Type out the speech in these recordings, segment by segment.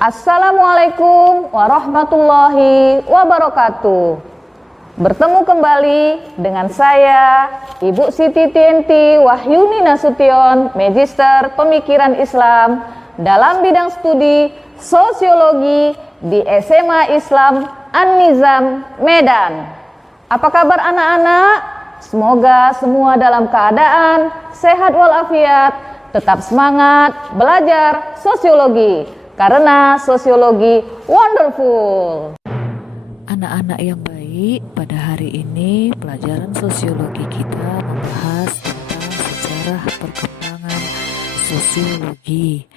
Assalamualaikum warahmatullahi wabarakatuh. Bertemu kembali dengan saya, Ibu Siti Tienti Wahyuni Nasution, Magister Pemikiran Islam dalam bidang studi Sosiologi di SMA Islam An-Nizam, Medan. Apa kabar anak-anak? Semoga semua dalam keadaan sehat walafiat, tetap semangat belajar sosiologi. Karena sosiologi wonderful. Anak-anak yang baik, pada hari ini pelajaran sosiologi kita membahas tentang sejarah perkembangan sosiologi.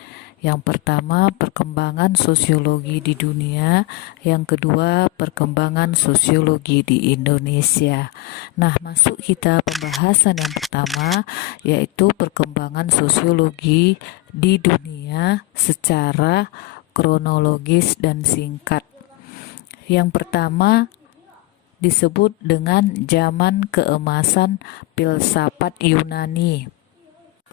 Yang pertama, perkembangan sosiologi di dunia. Yang kedua, perkembangan sosiologi di Indonesia. Nah, masuk kita pembahasan yang pertama, yaitu perkembangan sosiologi di dunia secara kronologis dan singkat. Yang pertama disebut dengan zaman keemasan filsafat Yunani.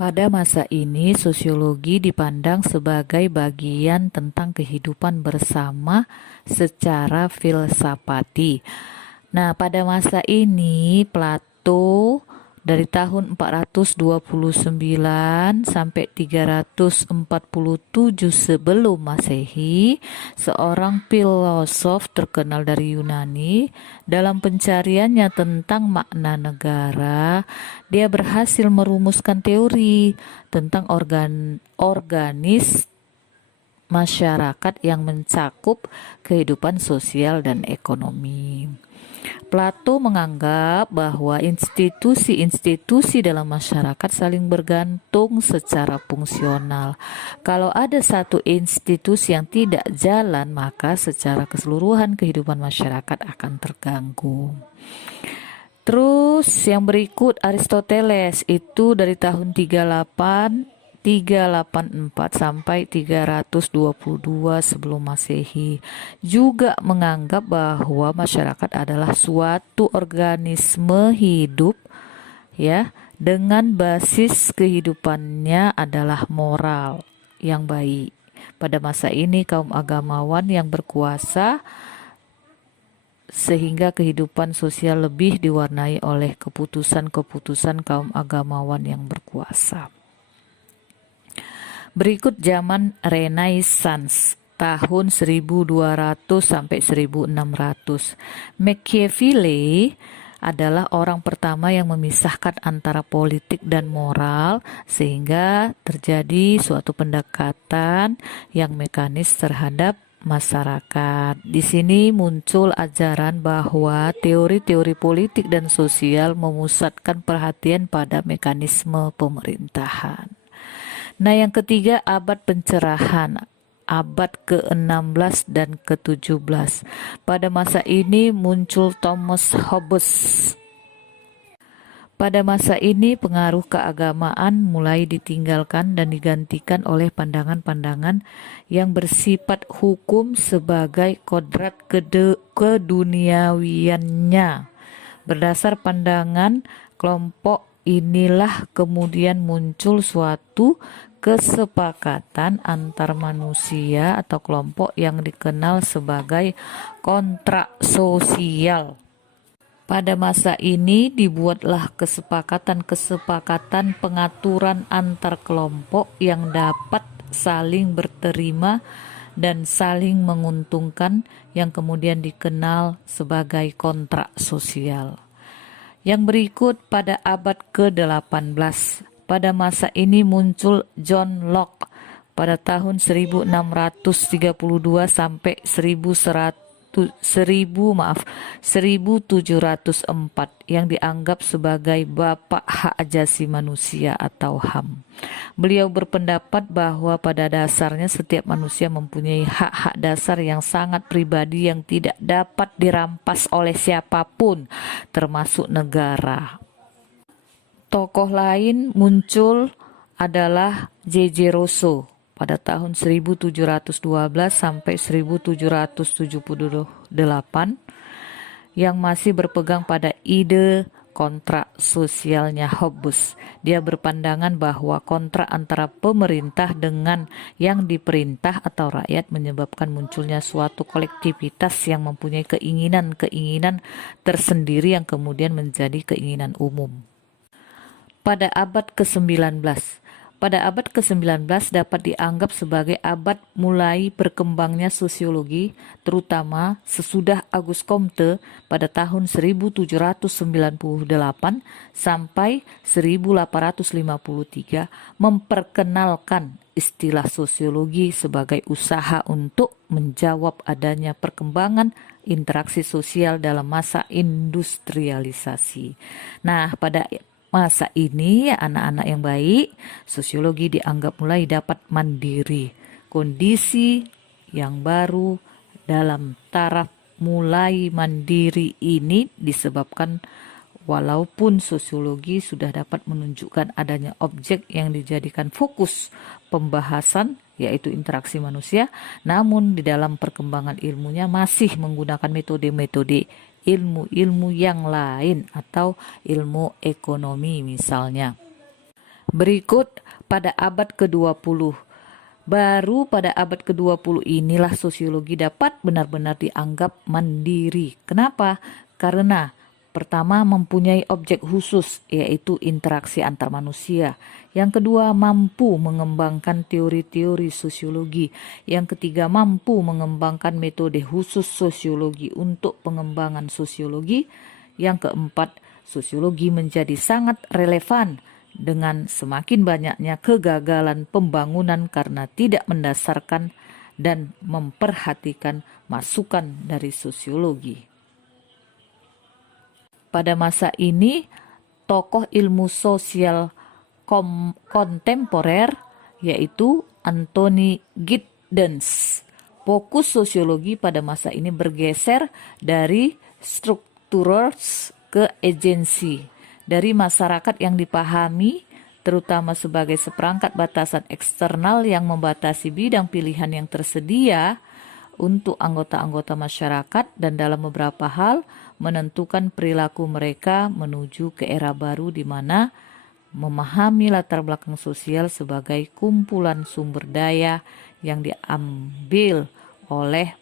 Pada masa ini, sosiologi dipandang sebagai bagian tentang kehidupan bersama secara filsafati. Nah, pada masa ini, Plato dari tahun 429 sampai 347 sebelum Masehi, seorang filosof terkenal dari Yunani, dalam pencariannya tentang makna negara, dia berhasil merumuskan teori tentang organis masyarakat yang mencakup kehidupan sosial dan ekonomi. Plato menganggap bahwa institusi-institusi dalam masyarakat saling bergantung secara fungsional. Kalau ada satu institusi yang tidak jalan, maka secara keseluruhan kehidupan masyarakat akan terganggu. Terus yang berikut Aristoteles, itu dari tahun 384 sampai 322 sebelum Masehi, juga menganggap bahwa masyarakat adalah suatu organisme hidup ya, dengan basis kehidupannya adalah moral yang baik. Pada masa ini kaum agamawan yang berkuasa, sehingga kehidupan sosial lebih diwarnai oleh keputusan-keputusan kaum agamawan yang berkuasa. Berikut zaman Renaissance tahun 1200 sampai 1600. Machiavelli adalah orang pertama yang memisahkan antara politik dan moral, sehingga terjadi suatu pendekatan yang mekanis terhadap masyarakat. Di sini muncul ajaran bahwa teori-teori politik dan sosial memusatkan perhatian pada mekanisme pemerintahan. Nah, yang ketiga, abad pencerahan, abad ke-16 dan ke-17. Pada masa ini muncul Thomas Hobbes. Pada masa ini pengaruh keagamaan mulai ditinggalkan dan digantikan oleh pandangan-pandangan yang bersifat hukum sebagai kodrat keduniawiannya. Berdasar pandangan kelompok inilah kemudian muncul suatu kesepakatan antar manusia atau kelompok yang dikenal sebagai kontrak sosial. Pada masa ini dibuatlah kesepakatan-kesepakatan pengaturan antar kelompok yang dapat saling berterima dan saling menguntungkan, yang kemudian dikenal sebagai kontrak sosial. Yang berikut pada abad ke-18. Pada masa ini muncul John Locke pada tahun 1632 sampai 1704, yang dianggap sebagai bapak hak asasi manusia atau HAM. Beliau berpendapat bahwa pada dasarnya setiap manusia mempunyai hak-hak dasar yang sangat pribadi yang tidak dapat dirampas oleh siapapun, termasuk negara. Tokoh lain muncul adalah J.J. Rousseau pada tahun 1712 sampai 1778, yang masih berpegang pada ide kontrak sosialnya Hobbes. Dia berpandangan bahwa kontrak antara pemerintah dengan yang diperintah atau rakyat menyebabkan munculnya suatu kolektivitas yang mempunyai keinginan-keinginan tersendiri yang kemudian menjadi keinginan umum. Pada abad ke-19, dapat dianggap sebagai abad mulai berkembangnya sosiologi, terutama sesudah Auguste Comte pada tahun 1798 sampai 1853 memperkenalkan istilah sosiologi sebagai usaha untuk menjawab adanya perkembangan interaksi sosial dalam masa industrialisasi. Nah, pada masa ini, anak-anak yang baik, sosiologi dianggap mulai dapat mandiri. Kondisi yang baru dalam taraf mulai mandiri ini disebabkan walaupun sosiologi sudah dapat menunjukkan adanya objek yang dijadikan fokus pembahasan, yaitu interaksi manusia, namun di dalam perkembangan ilmunya masih menggunakan metode-metode ilmu-ilmu yang lain atau ilmu ekonomi misalnya. Berikut pada abad ke-20. Baru pada abad ke-20 inilah sosiologi dapat benar-benar dianggap mandiri. Kenapa? Karena pertama, mempunyai objek khusus, yaitu interaksi antar manusia. Yang kedua, mampu mengembangkan teori-teori sosiologi. Yang ketiga, mampu mengembangkan metode khusus sosiologi untuk pengembangan sosiologi. Yang keempat, sosiologi menjadi sangat relevan dengan semakin banyaknya kegagalan pembangunan karena tidak mendasarkan dan memperhatikan masukan dari sosiologi. Pada masa ini, tokoh ilmu sosial kontemporer yaitu Anthony Giddens. Fokus sosiologi pada masa ini bergeser dari structures ke agency, dari masyarakat yang dipahami terutama sebagai seperangkat batasan eksternal yang membatasi bidang pilihan yang tersedia untuk anggota-anggota masyarakat dan dalam beberapa hal menentukan perilaku mereka menuju ke era baru di mana memahami latar belakang sosial sebagai kumpulan sumber daya yang diambil oleh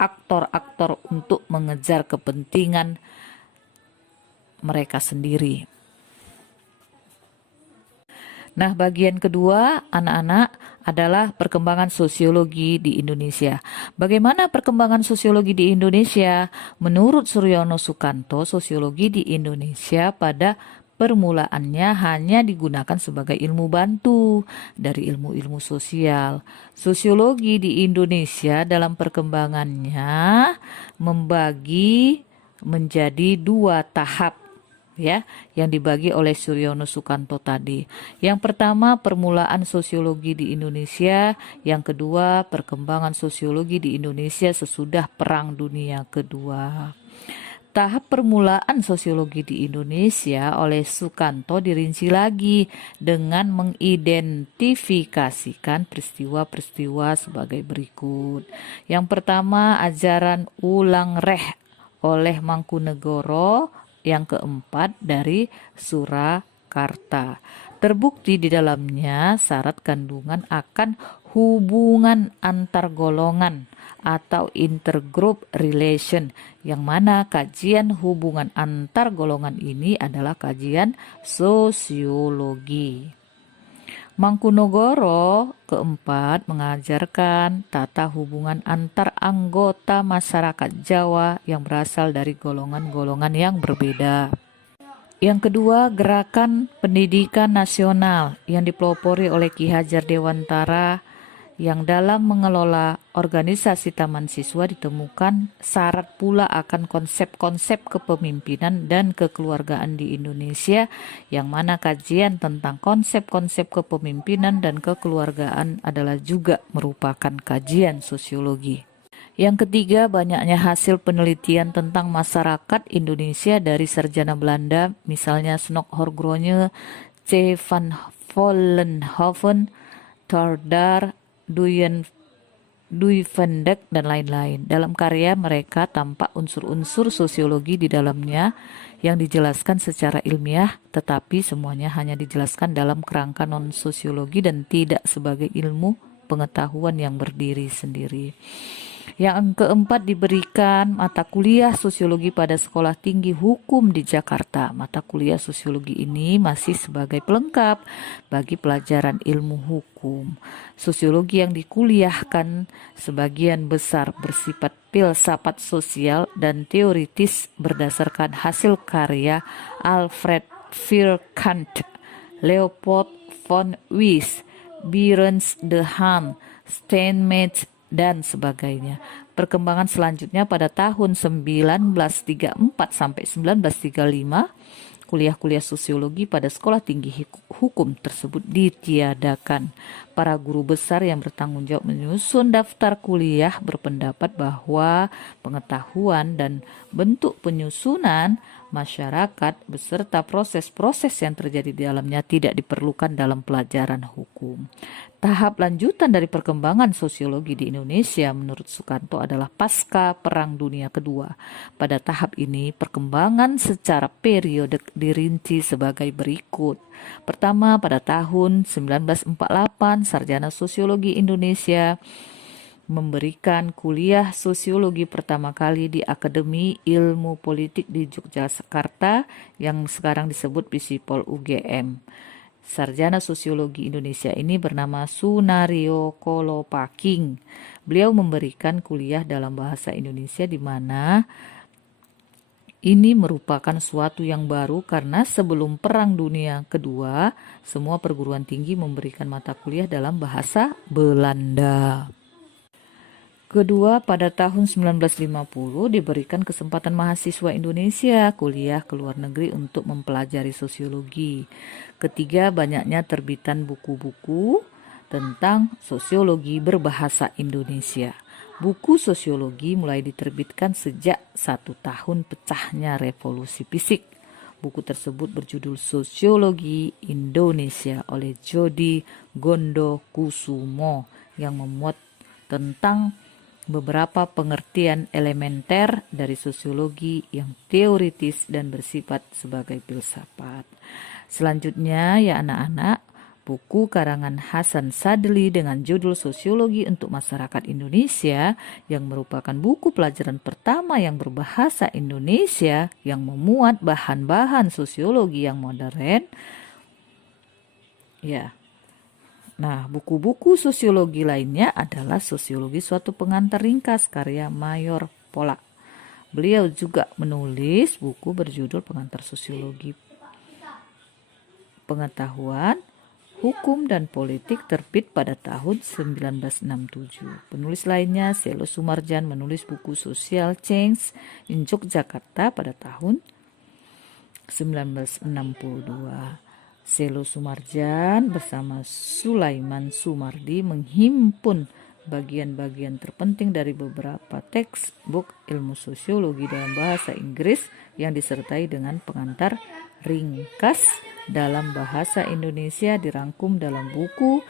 aktor-aktor untuk mengejar kepentingan mereka sendiri. Nah, bagian kedua, anak-anak, adalah perkembangan sosiologi di Indonesia. Bagaimana perkembangan sosiologi di Indonesia? Menurut Suryono Sukanto, sosiologi di Indonesia pada permulaannya hanya digunakan sebagai ilmu bantu dari ilmu-ilmu sosial. Sosiologi di Indonesia dalam perkembangannya membagi menjadi 2 tahap, ya, yang dibagi oleh Suryono Sukanto tadi. Yang pertama, permulaan sosiologi di Indonesia. Yang kedua, perkembangan sosiologi di Indonesia sesudah Perang Dunia Kedua. Tahap permulaan sosiologi di Indonesia oleh Sukanto dirinci lagi dengan mengidentifikasikan peristiwa-peristiwa sebagai berikut. Yang pertama, ajaran ulang reh oleh Mangkunegoro. Yang keempat, dari Surakarta. Terbukti di dalamnya syarat kandungan akan hubungan antar golongan atau intergroup relation, yang mana kajian hubungan antar golongan ini adalah kajian sosiologi. Mangkunegoro keempat mengajarkan tata hubungan antar anggota masyarakat Jawa yang berasal dari golongan-golongan yang berbeda. Yang kedua, gerakan pendidikan nasional yang dipelopori oleh Ki Hajar Dewantara, yang dalam mengelola organisasi taman siswa ditemukan syarat pula akan konsep-konsep kepemimpinan dan kekeluargaan di Indonesia, yang mana kajian tentang konsep-konsep kepemimpinan dan kekeluargaan adalah juga merupakan kajian sosiologi. Yang ketiga, banyaknya hasil penelitian tentang masyarakat Indonesia dari sarjana Belanda, misalnya Snok Horgrone, C. van Vollenhoven, Tordar, Duyen Duivendek, dan lain-lain. Dalam karya mereka tampak unsur-unsur sosiologi di dalamnya yang dijelaskan secara ilmiah, tetapi semuanya hanya dijelaskan dalam kerangka non-sosiologi dan tidak sebagai ilmu pengetahuan yang berdiri sendiri. Yang keempat, diberikan mata kuliah sosiologi pada Sekolah Tinggi Hukum di Jakarta. Mata kuliah sosiologi ini masih sebagai pelengkap bagi pelajaran ilmu hukum. Sosiologi yang dikuliahkan sebagian besar bersifat filsafat sosial dan teoritis berdasarkan hasil karya Alfred Kant, Leopold von Wies, Berens de Haan, Steinmetz, dan sebagainya. Perkembangan selanjutnya pada tahun 1934 sampai 1935, kuliah-kuliah sosiologi pada Sekolah Tinggi Hukum tersebut ditiadakan. Para guru besar yang bertanggung jawab menyusun daftar kuliah berpendapat bahwa pengetahuan dan bentuk penyusunan masyarakat beserta proses-proses yang terjadi di dalamnya tidak diperlukan dalam pelajaran hukum. Tahap lanjutan dari perkembangan sosiologi di Indonesia menurut Sukanto adalah pasca Perang Dunia Kedua. Pada tahap ini perkembangan secara periodik dirinci sebagai berikut. Pertama, pada tahun 1948 Sarjana Sosiologi Indonesia memberikan kuliah sosiologi pertama kali di Akademi Ilmu Politik di Yogyakarta yang sekarang disebut Bisipol UGM. Sarjana Sosiologi Indonesia ini bernama Sunario Kolopaking. Beliau memberikan kuliah dalam bahasa Indonesia di mana ini merupakan suatu yang baru karena sebelum Perang Dunia Kedua, semua perguruan tinggi memberikan mata kuliah dalam bahasa Belanda. Kedua, pada tahun 1950 diberikan kesempatan mahasiswa Indonesia kuliah ke luar negeri untuk mempelajari sosiologi. Ketiga, banyaknya terbitan buku-buku tentang sosiologi berbahasa Indonesia. Buku sosiologi mulai diterbitkan sejak 1 tahun pecahnya revolusi fisik. Buku tersebut berjudul Sosiologi Indonesia oleh Jody Gondokusumo yang memuat tentang beberapa pengertian elementer dari sosiologi yang teoritis dan bersifat sebagai filsafat. Selanjutnya ya anak-anak, buku karangan Hasan Sadli dengan judul Sosiologi untuk Masyarakat Indonesia yang merupakan buku pelajaran pertama yang berbahasa Indonesia yang memuat bahan-bahan sosiologi yang modern. Ya. Nah, buku-buku sosiologi lainnya adalah Sosiologi Suatu Pengantar Ringkas karya Mayor Polak. Beliau juga menulis buku berjudul Pengantar Sosiologi Pengetahuan, Hukum dan Politik terbit pada tahun 1967. Penulis lainnya Selo Sumarjan menulis buku Social Change in Yogyakarta pada tahun 1962. Selo Sumarjan bersama Sulaiman Sumardi menghimpun bagian-bagian terpenting dari beberapa textbook ilmu sosiologi dalam bahasa Inggris yang disertai dengan pengantar ringkas dalam bahasa Indonesia dirangkum dalam buku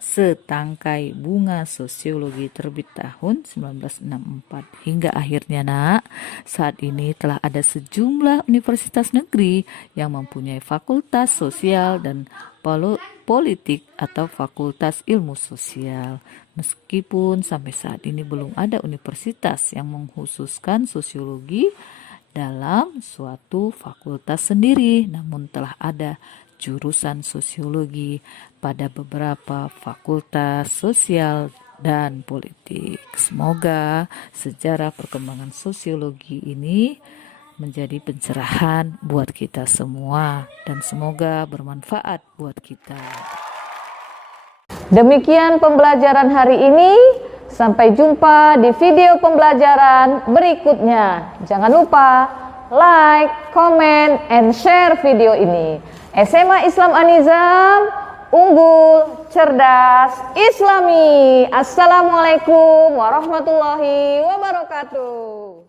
Setangkai Bunga Sosiologi terbit tahun 1964. Hingga akhirnya saat ini telah ada sejumlah universitas negeri yang mempunyai fakultas sosial dan politik atau fakultas ilmu sosial. Meskipun sampai saat ini belum ada universitas yang mengkhususkan sosiologi dalam suatu fakultas sendiri, namun telah ada jurusan sosiologi pada beberapa fakultas sosial dan politik. Semoga sejarah perkembangan sosiologi ini menjadi pencerahan buat kita semua dan semoga bermanfaat buat kita. Demikian pembelajaran hari ini. Sampai jumpa di video pembelajaran berikutnya. Jangan lupa like, comment, and share video ini. SMA Islam An-Nizam, unggul, cerdas, Islami. Assalamualaikum warahmatullahi wabarakatuh.